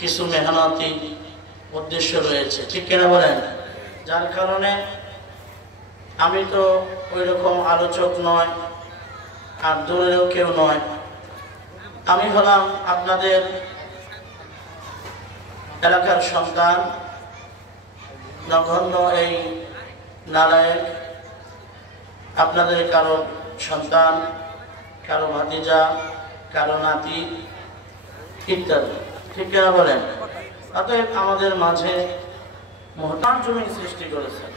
কিছু মেহনতি উদ্দেশ্য রয়েছে, ঠিক কিনা বলেন? যার কারণে আমি তো ওই রকম আলোচক নয়, আর দূরেও কেউ নয়। আমি হলাম আপনাদের এলাকার সন্তান, নগণ্য এই নালায়েক, আপনাদের কারো সন্তান, কারো ভাতিজা, কারো নাতি ইত্যাদি, ঠিক কিনা বলেন? অতএব আমাদের মাঝে মহান জমিন সৃষ্টি করেছেন।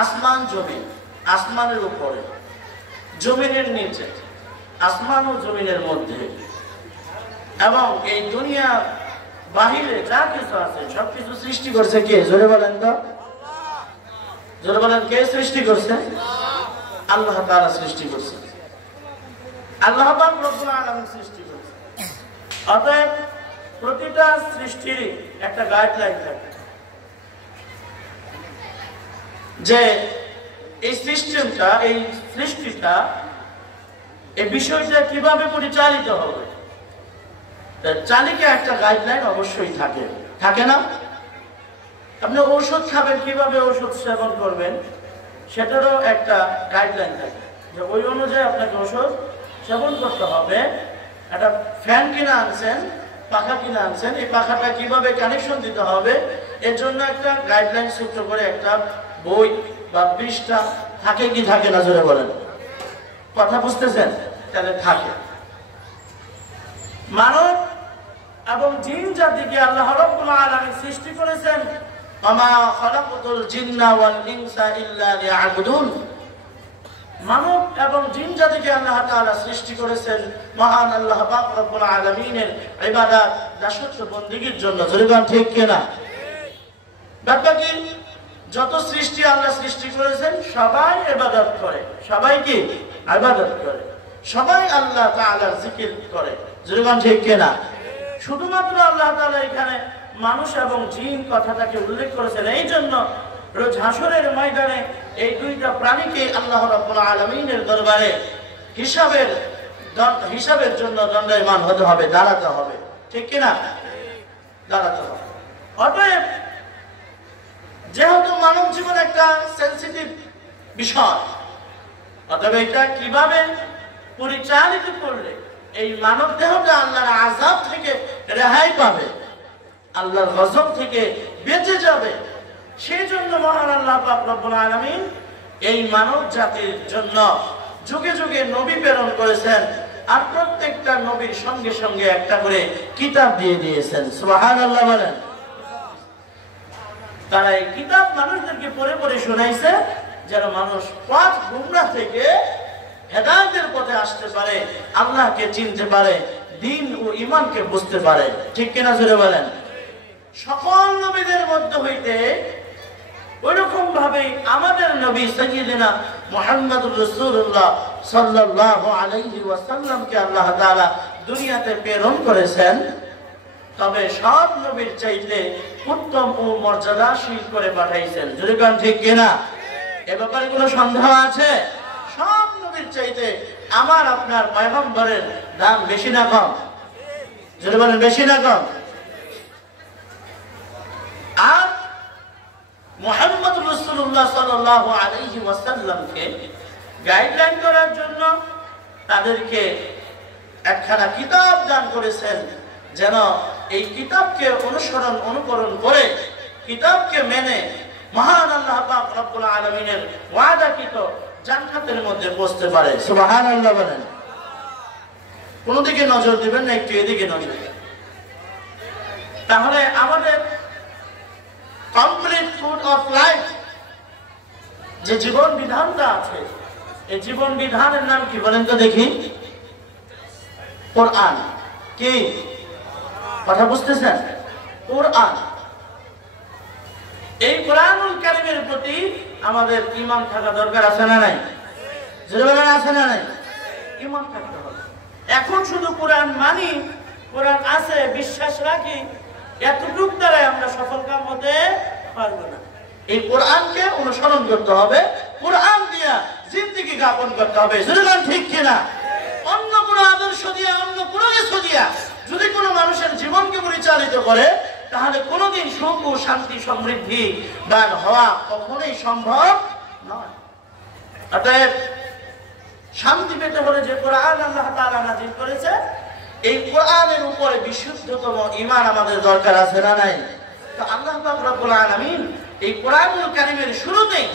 আসমান জমিন, আসমানের উপরে, জমিনের নিচে, আসমান ও জমিনের মধ্যে, এবং এই দুনিয়া বাহিরে যা কিছু আছে সবকিছু সৃষ্টি করছে কে? জোরে বলেন তো, জোরে বলেন, কে সৃষ্টি করছে? আল্লাহ তাআলা সৃষ্টি করছে, আল্লাহ পাক রব্বুল আলামিন সৃষ্টি করছে। অতএব প্রতিটা সৃষ্টির একটা গাইডলাইন থাকে যে এই সিস্টেমটা, এই সৃষ্টিটা, এই বিষয়টা কিভাবে পরিচালিত হবে। চালিকা একটা গাইডলাইন অবশ্যই থাকে, থাকে না? আপনি ঔষধ খাবেন, কিভাবে ঔষধ সেবন করবেন সেটারও একটা গাইডলাইন থাকে, যে ওই অনুযায়ী আপনাকে ওষুধ সেবন করতে হবে। একটা ফ্যান কিনে আনছেন, পাখা কিনে আনছেন, এই পাখাটা কিভাবে কানেকশন দিতে হবে এর জন্য একটা গাইডলাইন সূত্র করে একটা বই বা পৃষ্ঠা থাকে কি থাকে না? জোরে বলেন, কথা বুঝতেছেন? তাহলে থাকে। মানব এবং জিন জাতিকে আল্লাহ রাব্বুল আলামিন সৃষ্টি করেছেন, ওমা খালাকাতুল জিন্না ওয়াল ইনসা ইল্লা লিয়াবুদুন। মানব এবং জিন জাতিকে আল্লাহ তাআলা সৃষ্টি করেছেন মহান আল্লাহ পাক রব্বুল আলামিনের ইবাদত, দাসত্ব, বندگির জন্য। জোরে বলেন, ঠিক কিনা? ব্যাপার কি, যত সৃষ্টি আল্লাহ সৃষ্টি করেছেন সবাই ইবাদত করে, সবাই কি ইবাদত করে, সবাই আল্লাহ তাআলার জিকির করে। জোরে বলেন, ঠিক কিনা? শুধুমাত্র আল্লাহ তাআলা এখানে মানুষ এবং জিন কথাটাকে উল্লেখ করেছেন এই জন্য রোজ হাসরের ময়দানে এই দুইটা প্রাণীকে আল্লাহ রাব্বুল আলামিনের দরবারে হিসাবের জন্য দণ্ডায়মান হতে হবে, দাঁড়াতে হবে, ঠিক কিনা? দাঁড়াতে হবে। অতএব যেহেতু মানব জীবন একটা সেনসিটিভ বিষয়, অতএব এটা কিভাবে পরিচালিত করলে এই মানব দেহটা আল্লাহর আযাব থেকে রেহাই পাবে, আল্লাহর গজব থেকে বেঁচে যাবে, সেই জন্য মহান আল্লাহ পাক রব্বুল আলামিন এই মানব জাতির জন্য যুগে যুগে নবী প্রেরণ করেছেন, আর প্রত্যেকটা নবীর সঙ্গে সঙ্গে একটা করে কিতাব দিয়ে দিয়েছেন। সুবহানাল্লাহ বলেন। তারা এই কিতাব মানুষদেরকে পড়ে পড়ে শোনাইছে, যেন মানুষ পথ গুমরাহ থেকে হেদায়েতের পথে আসতে পারে, আল্লাহকে চিনতে পারে, দ্বীন ও ঈমানকে বুঝতে পারে, ঠিক কিনা? জোরে বলেন। সকল নবীদের মধ্যে হইতে ওইরকম ভাবে আমাদের নবী সাইয়্যিদিনা মুহাম্মদুর রাসূলুল্লাহ সাল্লাল্লাহু আলাইহি ওয়াসাল্লামকে আল্লাহ তাআলা দুনিয়াতে প্রেরণ করেছেন। তবে সব নবীর চাইতে উত্তম ও মর্যাদাশীল করে পাঠাইছেন। যদি কোন ঠিক কিনা? এ ব্যাপারে কোনো সন্দেহ আছে? সব নবীর চাইতে আমার আপনার পয়গম্বরের দাম বেশি না কম? যদি বলেন বেশি না কম? আর মুহাম্মদ রাসূলুল্লাহ সাল্লাল্লাহু আলাইহি ওয়াসাল্লামকে গাইডলাইন করার জন্য তাদেরকে একখানা কিতাব দান করেছেন, যেন এই কিতাবকে অনুকরণ করে, কিতাবকে মেনে মহান আল্লাহ পাক রব্বুল আলামিনের ওয়াদাকৃত জান্নাতের মধ্যে পৌঁছতে পারে। সুবহানাল্লাহ বলেন। কোন দিকে নজর দিবেন না, একটু এদিকে নজর দিবেন। তাহলে আমাদের কমপ্লিট ফুড অফ লাইফ যে জীবন বিধানটা আছে, এই জীবন বিধানের নাম কি বলেন তো দেখি? কোরআন। কি কথা বুঝতেছেন? কোরআন। এই কোরআনুল কারীমের প্রতি আমাদের ঈমান থাকা দরকার, আছে না নাই? জোরে বলেন, আছে না নাই? ঈমান থাকতে হবে। এখন শুধু কোরআন মানি, কোরআন আছে বিশ্বাস রাখি, এতটুক দ্বারাই আমরা সফল কাম হতে পারবো না। এই কোরআনকে অনুসরণ করতে হবে, কোরআন দিয়া জিন্দেগি যাপন করতে হবে। জোরে বলেন, ঠিক কিনা? অন্য কোনো আদর্শ দিয়া, অন্য কোনো কিছু দিয়া যদি কোনো মানুষের জীবনকে পরিচালিত করে, তাহলে কোনোদিন সুখ ও শান্তি সমৃদ্ধি দান হওয়া কখনোই সম্ভব নয়। অতএব শান্তি পেতে হলে যে কোরআন আল্লাহ তাআলা নাযিল করেছে, এই কোরআনের উপরে বিশুদ্ধতম ঈমান আমাদের দরকার আছে না নাই? তো আল্লাহ পাক রব্বুল আলামিন এই কোরআনুল কারীমের শুরুতেই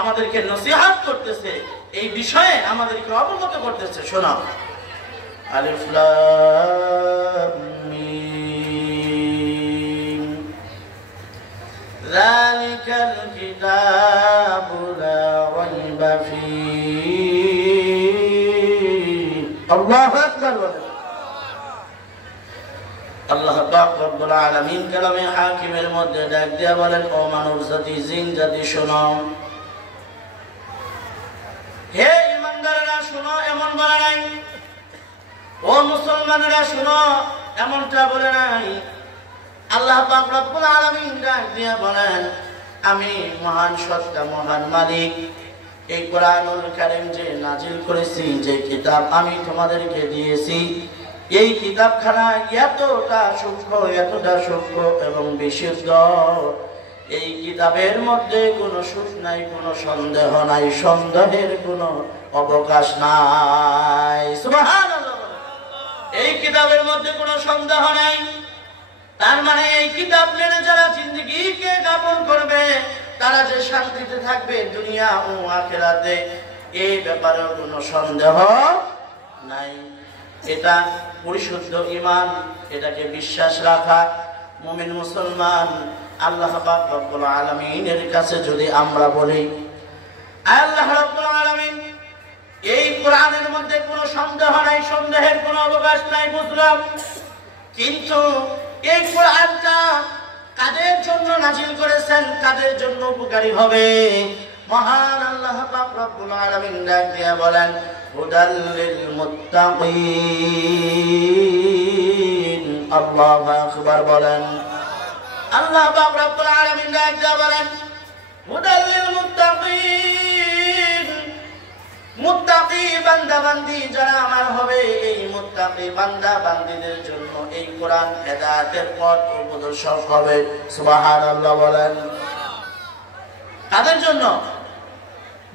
আমাদেরকে নসিহত করতেছে, এই বিষয়ে আমাদেরকে অবগত করতেছে। শোনো, আলিফ লাম মিম যালিকাল কিতাবু লা রাইবা ফীহি। আল্লাহু আকবার বলেন। আল্লাহ পাক রব্বুল আলামিন কালামে হাকিমের মধ্যে ডাক দিয়া বলেন, ও মানব জাতি, জিন জাতি শোনো। হে ইমানদারেরা শোনো, এমন বলে নাই। ও মুসলমানেরা শোনো, এমনটা বলে নাই। আল্লাহ পাক রব্বুল আলামিন ডাক দিয়া বলেন, আমি মহান সত্তা, মহান মালিক, এই কোরআনুল কারীম যে নাজিল করেছি, যে কিতাব আমি তোমাদেরকে দিয়েছি, এই কিতাবখানা এতটা সূক্ষ্ম এবং বিশুদ্ধ, এই কিতাবের মধ্যে কোনো সুখ নাই, কোনো সন্দেহ নাই, সন্দেহের কোনো অবকাশ নাই। সুবহানাল্লাহ। এই কিতাবের মধ্যে কোনো সন্দেহ নাই। তার মানে এই কিতাব মেনে যারা জিন্দেগিকে যাপন করবে, তারা যে শান্তিতে থাকবে দুনিয়া ও আখিরাতে, এই ব্যাপারে কোনো সন্দেহ নাই। এটা পরিশুদ্ধ ঈমান, এটাকে বিশ্বাস রাখা মুমিন মুসলমান আল্লাহ পাক রব্বুল আলামিনের কাছে যদি আমরা বলি, আল্লাহ রব্বুল আলামিন এই কোরআনের মধ্যে কোনো সন্দেহ নাই, সন্দেহের কোনো অবকাশ নাই, বুঝলাম। কিন্তু এই কোরআনটা কাদের জন্য নাজিল করেছেন, কাদের জন্য উপকারী হবে? মহান আল্লাহ পাক রব্বুল আলামিন ডাক দিয়ে বলেন, হুদাল লিল মুত্তাকিন। আল্লাহু আকবার বলেন। আল্লাহ পাক রব্বুল আলামিন ডাক দিয়ে বলেন, হুদাল লিল মুত্তাকিন। মুত্তাকি বান্দা বান্দি যারা আমার হবে, এই মুত্তাকি বান্দা বান্দিদের জন্য এই কোরআন হেদায়েতের পথ প্রদর্শক হবে। সুবহানাল্লাহ বলেন। কাদের জন্য?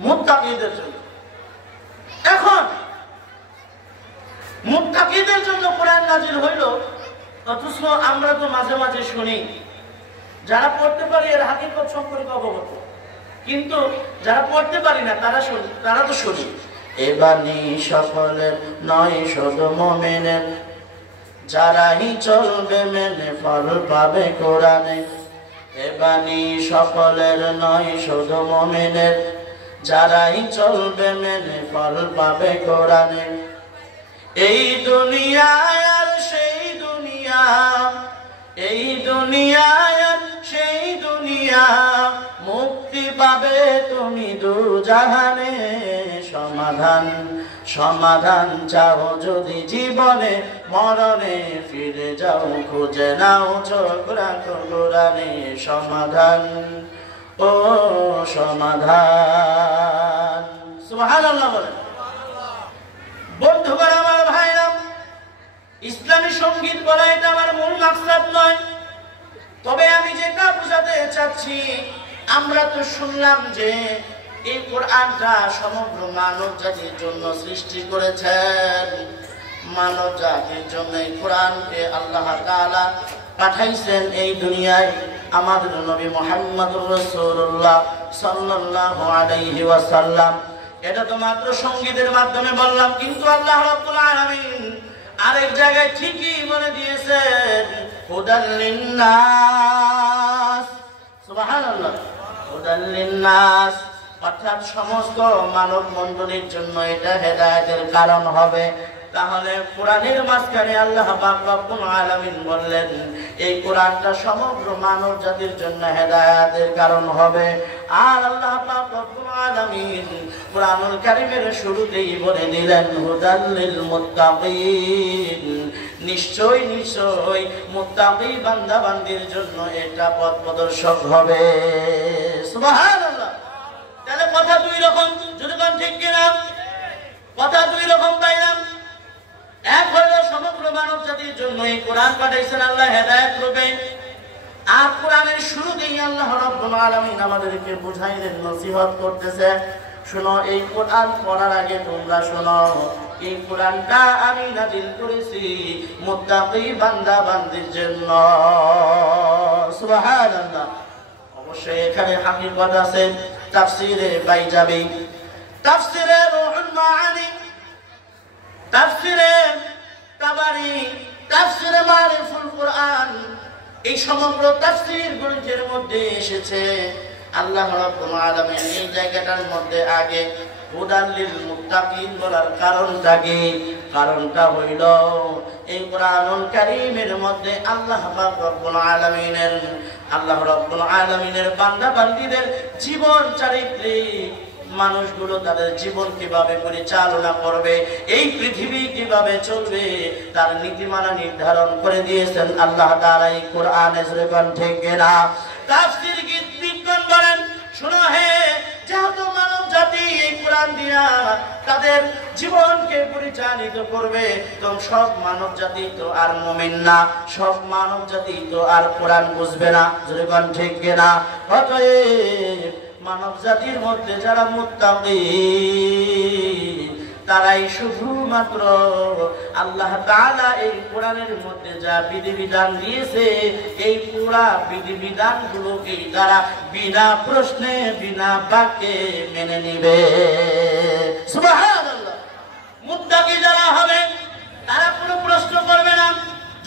মুত্তাকিদের জন্য। এখন মুত্তাকিদের জন্য কোরআন নাজিল হইল, অথচ আমরা তো মাঝে মাঝে শুনি, যারা পড়তে পারি এর হাকিকত সম্পর্কে অবগত, কিন্তু যারা পড়তে পারি না তারা তো শুনি। এ বাণী সকলের নয় শুধু মুমিনের, যারাই চলবে মেনে ফল পাবে কোরআনে। এ বাণী সকলের নয় শুধু মুমিনের, যারাই চলবে মেনে ফল পাবে কোরআনে। এই দুনিয়ায় আর সেই দুনিয়া, এই দুনিয়ায় আর সেই দুনিয়া, মুক্তি পাবে তুমি দুজাহানে। সমাধান চাও যদি জীবনে, মরণে ফিরে যাও, খুঁজে নাও চোখ রাখো কোরআনে। সমাধান, ও সমাধান। সুবহানাল্লাহ বলেন। বন্ধুগণ, আমার ভাইরা, ইসলামী সঙ্গীত বলা এটা আমার মূল মাকসাদ নয়। তবে আমি যেটা বোঝাতে চাচ্ছি, আমরা তো শুনলাম যে এই কোরআনটা সমগ্র মানব জাতির জন্য সৃষ্টি করেছেন। মানব জাতির জন্য এই কোরআনকে আল্লাহ তাআলা পাঠাইছেন এই দুনিয়ায় আমাদের নবী মুহাম্মদুর রাসূলুল্লাহ সাল্লাল্লাহু আলাইহি ওয়াসাল্লাম। এটা তো মাত্র সঙ্গীতের মাধ্যমে বললাম, কিন্তু আল্লাহ রাব্বুল আলামিন আরেক জায়গায় ঠিকই বলে দিয়েছেন, হুদাল লিন্নাস। সুবহানাল্লাহ। হুদাল লিন্নাস অর্থাৎ সমস্ত মানব মণ্ডলীর জন্য এটা হেদায়েতের কারণ হবে। তাহলে কোরআনের মাঝখানে আল্লাহ পাক রব্বুল আলামিন বললেন, এই কোরআনটা সমগ্র মানব জাতির জন্য হেদায়েতের কারণ হবে। আর আল্লাহ পাক রব্বুল আলামিন কোরআনুল কারীমের শুরুতেই বলে দিলেন, হুদাল লিল মুত্তাকিন। নিশ্চয় মুত্তাকি বান্দা বান্দির জন্য এটা পথ প্রদর্শক হবে। সুবহানাল্লাহ। তাহলে কথা দুই রকম, যদি কোন ঠিক কিনা? কথা দুই রকম, তাই না? এক হইল সমগ্র মানব জাতির জন্য এই কোরআন পাঠাইছেন আল্লাহ হেদায়েত রূপে। আর কোরআনের শুরুতেই আল্লাহ রাব্বুল আলামিন আমাদেরকে বুঝাইলেন, নসিহত করতেছে, শোনো এই কোরআন পড়ার আগে তোমরা শোনো, এই কোরআনটা আমি নাযিল করেছি মুত্তাকি বান্দা বান্দির জন্য। সুবহানাল্লাহ। অবশ্যই এখানে হাকিকত আছে, তাফসীরে পাই যাবে, তাফসীরে রুহুল মাআনি, তাফসীরে তাবারি, তাফসীরে মারিফুল কোরআন, এই সমগ্র তাফসীর গ্রন্থের মধ্যে এসেছে আল্লাহ রাব্বুল আলামিন এই জায়গাটার মধ্যে আগে হুদাল লিল মুত্তাকিন বলার কারণটা কি? কারণটা হইল এই কোরআনুল কারীমের মধ্যে আল্লাহ পাক রব্বুল আলামিনের বান্দা বান্দীদের জীবন চারিত্রিক, মানুষগুলো তাদের জীবন কিভাবে পরিচালনা করবে, এই পৃথিবী কিভাবে চলবে, তার নীতিমালা নির্ধারণ করে দিয়েছেন আল্লাহ তাআলা এই কোরআনে। ঠিক কিনা? তাফসীর বিজ্ঞান বলেন, শোনো হে, যেহেতু মানব জাতি এই কোরআন দিয়া তাদের জীবনকে পরিচালিত করবে, তো সব মানব জাতি তো আর মুমিন না, সব মানব জাতি তো আর কোরআন বুঝবে না। যেরকম ঠিক কিনা? অতএব মানব জাতির মধ্যে যারা মুত্তাকি তারাই শুধুমাত্র আল্লাহ তাআলা এই কোরআনের মধ্যে যা বিধিবিধান দিয়েছে এই পুরা বিধিবিধানগুলোকে তারা বিনা প্রশ্নে বিনা বাক্যে মেনে নিবে। সুবহানাল্লাহ। মুত্তাকি যারা হবে তারা কোনো প্রশ্ন করবে না।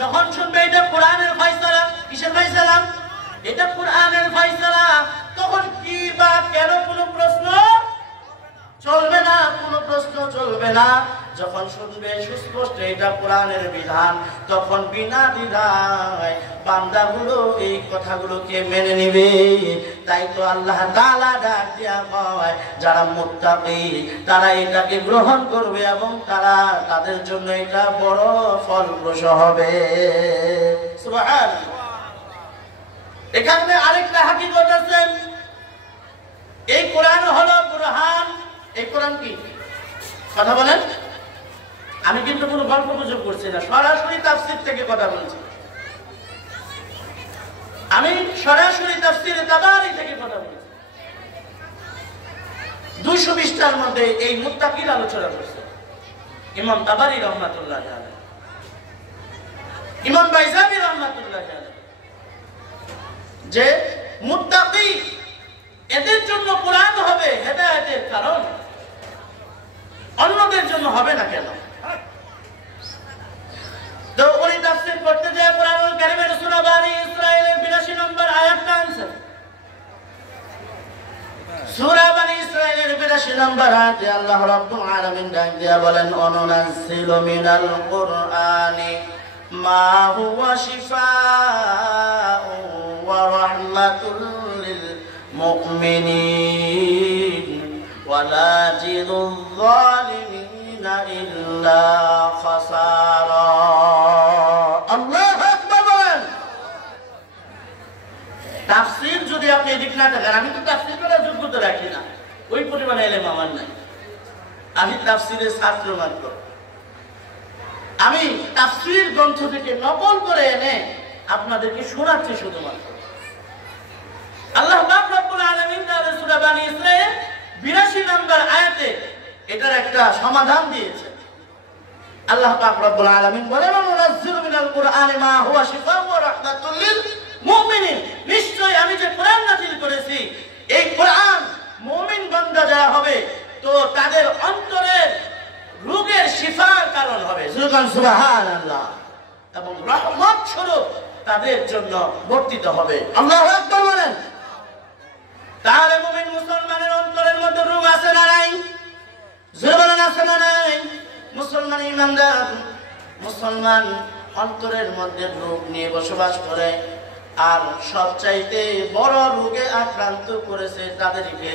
যখন শুনবে এটা কোরআনের ফয়সালা, কিসের ফয়সালা? এটা কোরআনের ফয়সালা, তখন কি বা কেন কোনো প্রশ্ন চলবে না, কোনো প্রশ্ন চলবে না। যখন শুনবে সুস্পষ্ট এটা কোরআনের বিধান, তখন বিনা দ্বিধায় বান্দাগুলো এই কথাগুলোকে মেনে নেবে। তাই তো আল্লাহ তাআলা ডাক দিয়া কয়, যারা মুত্তাকি তারা এটাকে গ্রহণ করবে এবং তারা তাদের জন্য এটা বড় ফলপ্রসূ হবে। সুবহানাল্লাহ। এখানে আরেকটা হাকিকত আছে, এই কোরআন হলো বুরহান। এই কোরআন কি? কথা বলেন। আমি কিন্তু কোনো গল্প গুজব করছি না, সরাসরি তাফসীর থেকে কথা বলছি। আমি সরাসরি তাফসীরে তাবারি থেকে কথা বলছি। 220টার মধ্যে এই মুত্তাকির আলোচনা করছে ইমাম তাবারি রাহমাতুল্লাহ আলাইহি, ইমাম বাইজাবি রাহমাতুল্লাহ আলাইহি, যে মুত্তাকি এদের জন্য কোরআন হবে হেদায়েতের কারণ, অন্যদের জন্য হবে না কেন? তো উনি তাফসীর করতে যায় কোরআনুল কারীমের সূরা বানী ইসরাঈলের 82 নম্বর আয়াতটা আনছেন। সূরা বানী ইসরাঈলের 82 নম্বর আয়াতে আল্লাহ রাব্বুল আলামিন ডাক দিয়া বলেন, অনুনাজ্জিলু মিনাল কুরআনি মা হুয়া শিফাউন ওয়া রাহমাতুল লিল মুমিনিন ওয়া লা ইয়াজিদুল যালিমিনা ইল্লা খাসারা। আল্লাহু আকবার। তাফসীর যদি আপনি এদিক না থাকেন, আমি তো তাফসীর করার যোগ্যতা রাখি না, ওই পরিমাণে ইলম আমার নাই, আমি তাফসীরের ছাত্র মাত্র। আমি তাফসীর গ্রন্থ থেকে নকল করে এনে আপনাদেরকে শোনাচ্ছি শুধুমাত্র। আল্লাহ পাক রব্বুল আলামিন তাআলা সূরা বানী ইসরাঈল 82 নম্বর আয়াতে এটার একটা সমাধান দিয়েছেন। আল্লাহ পাক রব্বুল আলামিন বলেন, অনুনাজ্জিলু মিনাল কুরআনি মা হুয়া শিফাউন ওয়া রাহমাতুল লিল মুমিনিন। নিশ্চয় আমি যে কোরআন নাযিল করেছি, এই কোরআন মুমিন বান্দা যারা হবে তো তাদের অন্তরের রোগের শিফার কারণ হবে। সুবহানাল্লাহ। এবং রহমত স্বরূপ তাদের জন্য বর্তিত হবে। আল্লাহু আকবার বলেন। তাহলে মুমিন মুসলমানের অন্তরের মধ্যে রোগ আছে না নাই? জোরে বলেন, আছে না নাই? মুসলমান ইমানদার মুসলমান অন্তরের মধ্যে রোগ নিয়ে বসবাস করে, আর সবচাইতে বড় রোগে আক্রান্ত করেছে তাদেরকে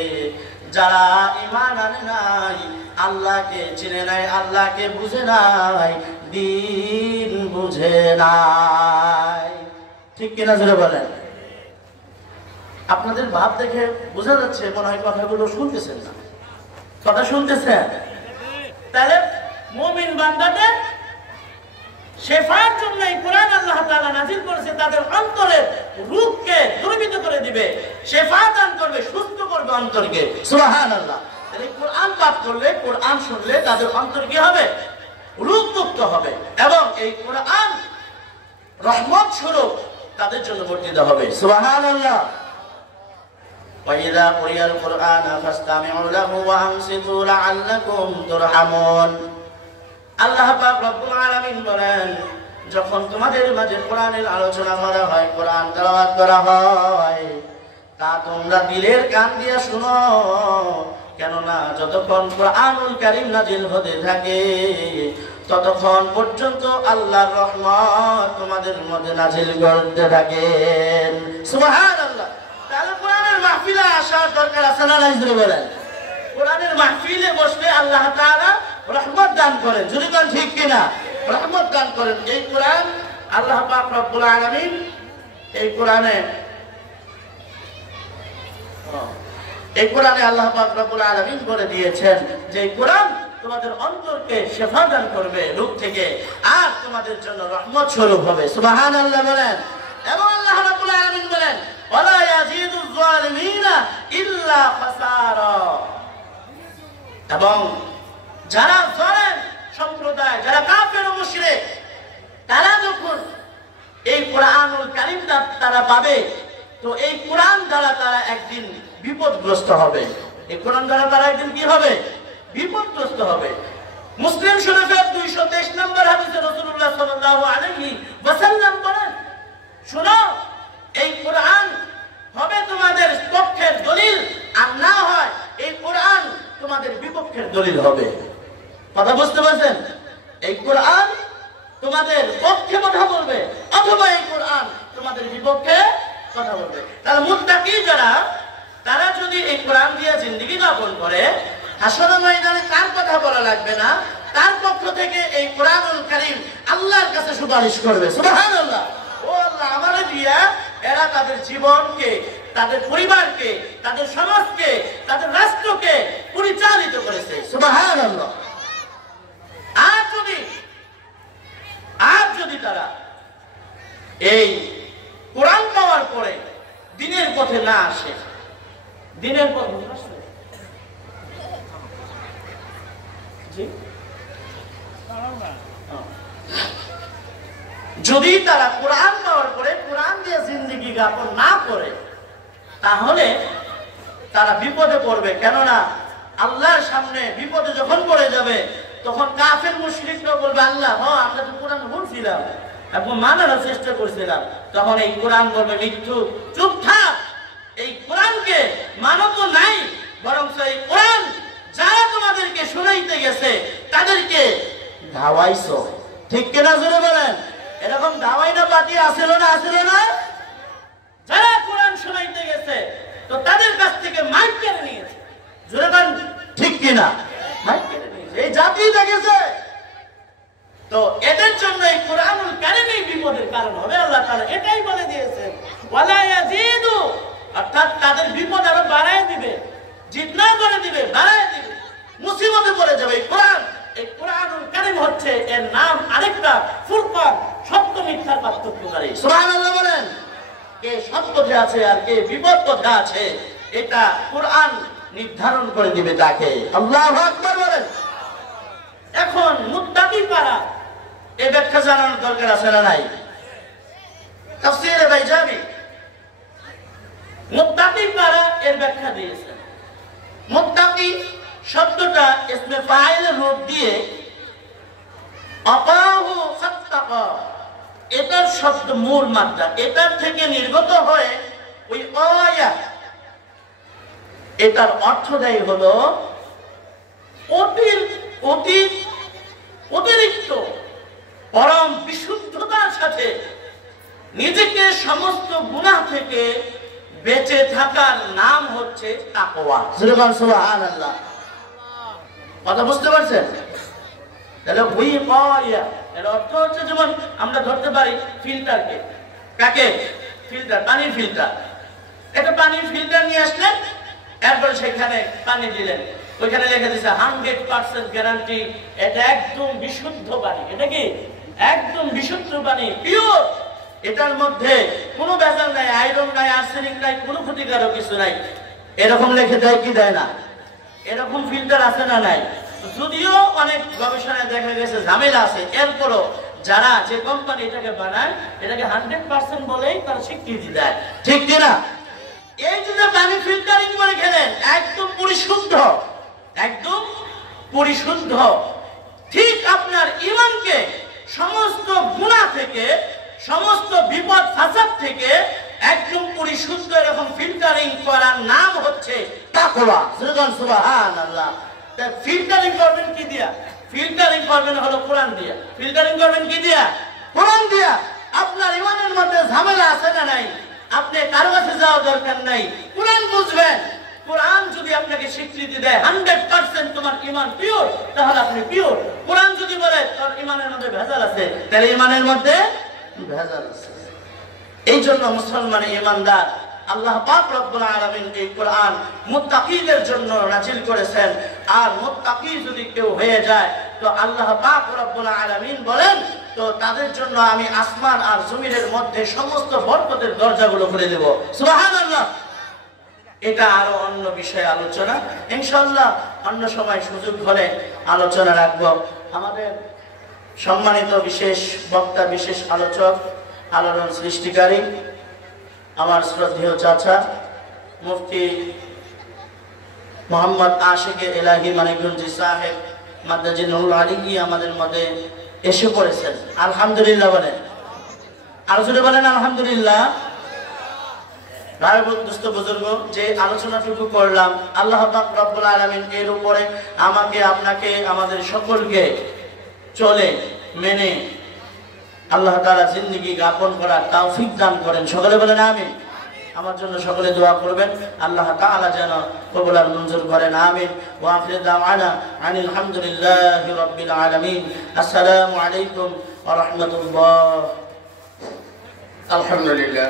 যারা ঈমান আনে নাই, আল্লাহকে চিনে নাই, আল্লাহকে বুঝে নাই, দিন বুঝে নাই। ঠিক কিনা জোরে বলেন। আপনাদের ভাব দেখে বোঝা যাচ্ছে মনে হয় কথাগুলো শুনতেছেন না। কথা শুনতেছেন? তাহলে মুমিন বান্দাদের শেফার জন্য এই কোরআন আল্লাহ তাআলা নাযিল করেছে, তাদের অন্তরের রূহকে দ্রবীভূত করে দিবে, শেফা দান করবে, সুস্থ করবে অন্তরকে। সুবহানাল্লাহ। এই কোরআন পাঠ করলে, কোরআন শুনলে তাদের অন্তর কি হবে? রূহমুক্ত হবে, এবং এই কোরআন রহমত স্বরূপ তাদের জন্য বর্তিত হবে। সুবহানাল্লাহ। وَإِذَا قُرِئَ الْقُرْآنُ فَاسْتَمِعُوا لَهُ وَأَنصِتُوا لَعَلَّكُمْ تُرْحَمُونَ। আল্লাহ পাক রব্বুল আলামিন বলেন, যখন তোমাদের মাঝে কোরআনের আলোচনা করা হয়, কোরআন তেলাওয়াত করা হয়, তা তোমরা দিলের কান দিয়ে শুনো, কেননা যতক্ষণ কোরআনুল কারীম নাযিল হতে থাকে ততক্ষণ পর্যন্ত আল্লাহর রহমত তোমাদের মধ্যে নাযিল করতে থাকেন। সুবহানাল্লাহ। তাহলে কোরআনের মাহফিলে আসার দরকার আছে না নাই? বলেন, কোরআনের মাহফিলে বসলে আল্লাহ তাআলা রহমত দান করেন। যদি কোন ঠিক কিনা? রহমত দান করেন। এই কোরআন আল্লাহ পাক রব্বুল আলামিন এই কোরআনে আল্লাহ পাক রব্বুল আলামিন বলে দিয়েছেন যে এই কোরআন তোমাদের অন্তরকে শিফা দান করবে রোগ থেকে, আর তোমাদের জন্য রহমত স্বরূপ হবে। সুবহানাল্লাহ বলেন। এবং আল্লাহ রাব্বুল আলামিন বলেন, ওয়ালা ইয়াজিদুজ জালিমিনা ইল্লা খাসারা। এবং যারা জালেম সম্প্রদায়, যারা কাফের ও মুশরিক, তারা যখন এই কোরআনুল কারীম তারা পাবে, তো এই কোরআন দ্বারা তারা একদিন বিপদগ্রস্ত হবে। এই কোরআন দ্বারা তারা একদিন কি হবে? বিপদগ্রস্ত হবে। মুসলিম শরীফের 223 নম্বর হাদিসে রাসূলুল্লাহ সাল্লাল্লাহু আলাইহি ওয়াসাল্লাম বলেন, শোনো, এই কোরআন হবে তোমাদের পক্ষের দলিল, আর না হয় এই কোরআন তোমাদের বিপক্ষের দলিল হবে। কথা বুঝতে পারছেন? এই কোরআন তোমাদের পক্ষে কথা বলবে, অথবা এই কোরআন তোমাদের বিপক্ষে কথা বলবে। তাহলে মুত্তাকি যারা, তারা যদি এই কোরআন দিয়ে জিন্দেগি যাপন করে, হাসরের ময়দানে তার কথা বলা লাগবে না, তার পক্ষ থেকে এই কোরআনুল কারীম আল্লাহর কাছে সুপারিশ করবে। সুবহানাল্লাহ। ও আল্লাহ, আমারে দিয়া এরা তাদের জীবনকে, তাদের পরিবারকে, তাদের সমাজকে, তাদের রাষ্ট্রকে পরিচালিত করেছে। সুবহানাল্লাহ। আর যদি তারা এই কোরআন পাওয়ার পরে দিনের পথে না আসে, দিনের পথে যদি তারা কোরআন পাওয়ার পরে কোরআন দিয়ে জিন্দেগি যাপন না করে, তাহলে তারা বিপদে পড়বে। কেননা আল্লাহর সামনে বিপদে যখন পড়ে যাবে, তখন কাফের মুশরিকরা বলবে, আল্লাহ, আমরা তো কোরআন বলছিলাম, এখন মানার চেষ্টা করছিলাম। তখন এই কোরআন বলবে, মৃত্যু, চুপ থাক, এই কোরআনকে মানো তো নাই, বরং এই কোরআন যারা তোমাদেরকে শুনাইতে গেছে তাদেরকে ধাওয়াইছো। ঠিক কিনা জোরে বলেন? এরকম ধাওয়াই না পার্টি আসিল না? আসিল না? যারা কোরআন শুনাইতে গেছে, তো তাদের কাছ থেকে মাইক কেড়ে নিয়েছে। জোরে বলেন, ঠিক কিনা? মাইক কেড়ে নিয়েছে, এই জাতি দেখেছে। তো এদের জন্য এই কোরআনুল কারীমই বিপদের কারণ হবে। আল্লাহ তাআলা এটাই বলে দিয়েছেন, ওয়ালা ইয়াজিদু, অর্থাৎ তাদের বিপদ আরো বাড়ায় দিবে, জিতনা করে দিবে, বাড়ায় দিবে, মুসিবতে পড়ে যাবে। এই কোরআন, এই কোরআনুল কারীম হচ্ছে এর নাম আরেকটা ফুরকান, সত্য মিথ্যার পার্থক্যকারী। সুবহানাল্লাহ বলেন। কে সৎ পথে আছে আর কে বিপদ পথে আছে, এটা কোরআন নির্ধারণ করে দিবে তাকে। আল্লাহু আকবার বলেন। এখন মুত্তাকি কারা, এই ব্যাখ্যা জানানোর দরকার আছে না নাই? তাফসীরে বাইজাবি মুত্তাকি কারা এর ব্যাখ্যা দিয়েছেন। মুত্তাকি শব্দটা ইসমে ফাইলের রূপ দিয়ে আকাহু ফাত্তাকা, এটার শব্দ মূল মাত্রা, এটার থেকে নির্গত হয়ে ওই আয়া, এটার অর্থটাই হলো অতিরিক্ত পরম বিশুদ্ধতার সাথে নিজেকে সমস্ত গুনাহ থেকে বেঁচে থাকার নাম হচ্ছে তাকওয়া। সুবহানাল্লাহ। কথা বুঝতে পারছেন? তাহলে ওই আয়া এর অর্থ হচ্ছে, যেমন আমরা ধরতে পারি ফিল্টারকে, কাকে? ফিল্টার, পানির ফিল্টার। এটা পানির ফিল্টার নিয়ে আসলেন, এরপরে সেখানে পানি দিলেন, ওইখানে লেখা দিয়েছে 100% গ্যারান্টি, এটা একদম বিশুদ্ধ পানি। এটা কি একদম বিশুদ্ধ পানি, পিওর। এটার মধ্যে কোনো ভেজাল নাই, আয়রন নাই, আর্সেনিক নাই, কোনো ক্ষতিকারক কিছু নাই। এরকম লিখে দেয় কি দেয় না? এরকম ফিল্টার আছে না নাই? যদিও অনেক গবেষণায় দেখা গেছে ঝামেলা আছে, এরপরও যারা যে কোম্পানি এটাকে বানায় এটাকে 100% বলেই তার স্বীকৃতি দেয়, ঠিক কিনা? এই যে পানি ফিল্টারিং করে খেলেন, একদম পরিশুদ্ধ, একদম পরিশুদ্ধ। ঠিক আপনার ঈমানকে সমস্ত গুনাহ থেকে, সমস্ত বিপদ ফাসাদ থেকে একদম পরিশুদ্ধ এরকম ফিল্টারিং করার নাম হচ্ছে তাকওয়া। সুবহানাল্লাহ। ফিল্টারিং করবেন কি দিয়া? ফিল্টারিং করবেন হলো কোরআন দিয়া। ফিল্টারিং করবেন কি দিয়া? কোরআন দিয়া। আপনার ঈমানের মধ্যে ঝামেলা আছে না নাই? আপনি কারো কাছে যাওয়ার দরকার নাই, কোরআন বুঝবেন। কোরআন যদি আপনাকে স্বীকৃতি দেয় 100% তোমার ঈমান পিওর, তাহলে আপনি পিওর। কোরআন যদি বলে তোর ঈমানের মধ্যে ভেজাল আছে, তাহলে ঈমানের মধ্যে ভেজাল আছে। এই জন্য মুসলমান ঈমানদার, আল্লাহ পাক রব্বুল আলামিন এই কোরআন মুত্তাকিদের জন্য নাজিল করেছেন। আর মুত্তাকি যদি কেউ হয়ে যায় তো আল্লাহ পাক রব্বুল আলামিন বলেন তো তাদের জন্য আমি আসমান আর জমিনের মধ্যে সমস্ত বরকতের দরজাগুলো খুলে দেব। সুবহানাল্লাহ। এটা আরো অন্য বিষয়ে আলোচনা, ইনশাআল্লাহ অন্য সময় সুযোগ হলে আলোচনা রাখবো। আমাদের সম্মানিত বিশেষ বক্তা, বিশেষ আলোচক, আলোড়ন সৃষ্টিকারী আমার শ্রদ্ধেয় চাচা মুফতি মোহাম্মদ আশিকে এলাহি মানিকগঞ্জি সাহেব মাদ্দাজিনুল আলী আমাদের মধ্যে এসে পড়েছেন। আলহামদুলিল্লাহ বলেন, আলোচনা বলেন আলহামদুলিল্লাহ। বুজুর্গ, যে আলোচনাটুকু করলাম আল্লাহ পাক রব্বুল আলামিন এর উপরে আমাকে, আপনাকে, আমাদের সকলকে চলে মেনে আল্লাহ তাআলা জিন্দেগি যাপন করার তৌফিক দান করেন। সকলে বলেন আমিন। আমার জন্য সকলে দোয়া করবেন, আল্লাহ তাআলা যেন কবুল আর মঞ্জুর করেন, আমিন। ওয়া আখিরু দাওয়ানা আনিল হামদুলিল্লাহি রাব্বিল আলামিন। আসসালামু আলাইকুম ওয়া রাহমাতুল্লাহ। আলহামদুলিল্লাহ।